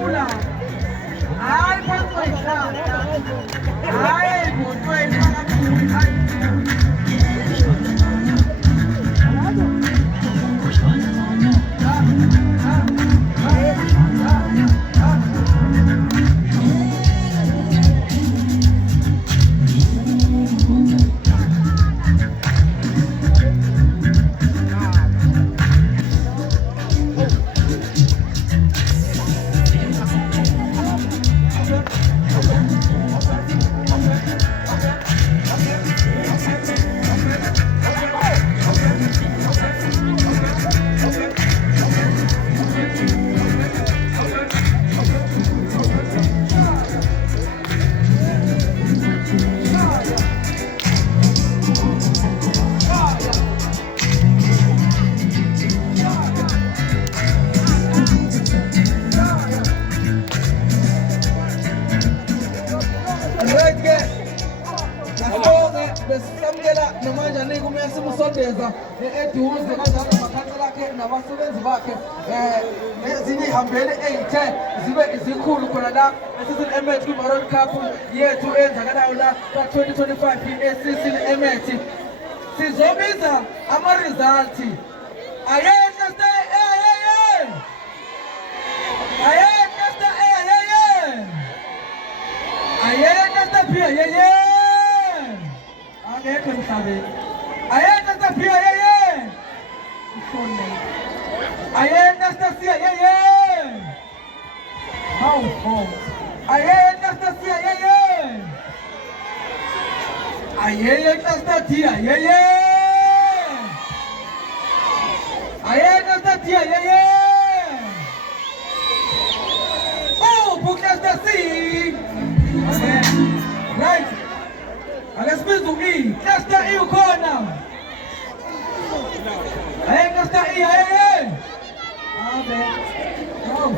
kula. Hayi phansi kwesihlahla. Hayi emotweni bakakhulu. Besamukela namanje nikumele simusondeza eduze kanjalo amakhansela akhe nabasebenzi bakhe ezinye ihambele 8 zibe izikhulu khona la esisini emet kwi-Maroon Cup yethu enzakalayo la ka-2025 esisini emet. Sizobiza ama-result. Ayedla stay ayedla stay ayedla stay Ayeka msabe. Ayeka Safia yeye. Ishone. Ayeka Safia yeye. How? Ayeka Safia yeye. Ayeka Safia yeye. Ayeka Safia yeye. Oh, Bukasta si. Right. Anasibiza hii, kasta hii ukona. Kasta hii, Abe. Oh,